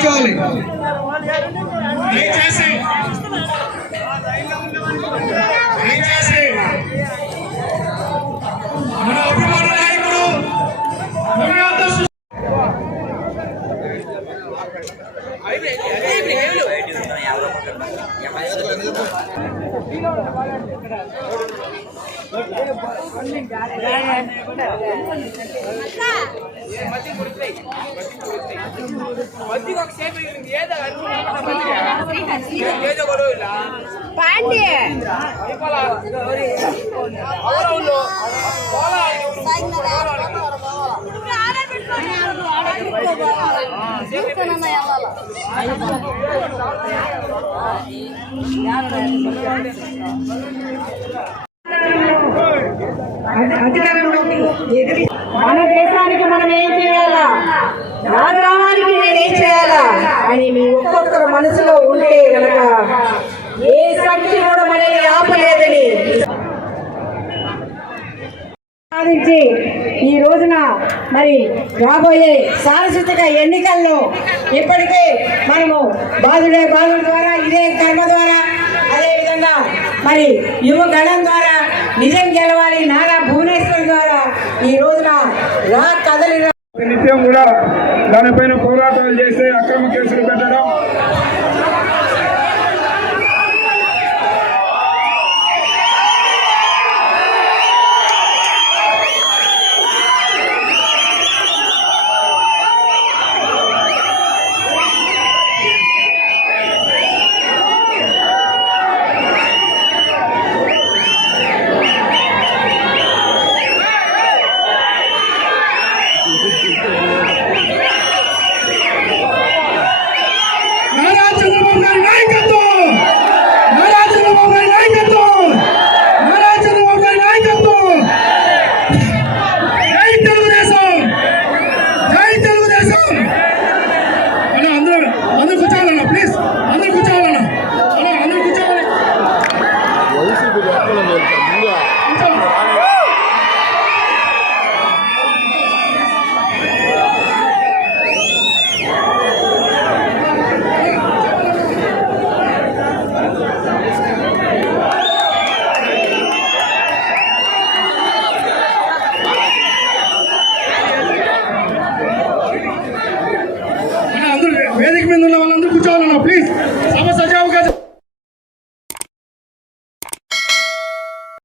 కూర్చోవాలి. మన అభిమాన నాయకుడు మన దేశానికి మనం ఏం చేయాలా, నా గ్రామానికి నేనేం చేయాలా అని మీ ఒక్కొక్కరు మనసులో ఉంటే కనుక ఏ శక్తి కూడా మనల్ని ఆపలేదని సాధించి ఈ రోజున మరి రాబోయే సాంస్కృతిక ఎన్నికల్లో ఇప్పటికే మనము బాధుడే బాధుల ద్వారా, ఇదే కర్మ ద్వారా, అదేవిధంగా మరి యువ గణం ద్వారా నిజం గెలవాలి నారా భువనేశ్వర్ ద్వారా ఈ రోజున రా కదలి నిత్యం కూడా దానిపైన పోరాటాలు చేస్తే అక్రమ కేసులు పెట్టడం,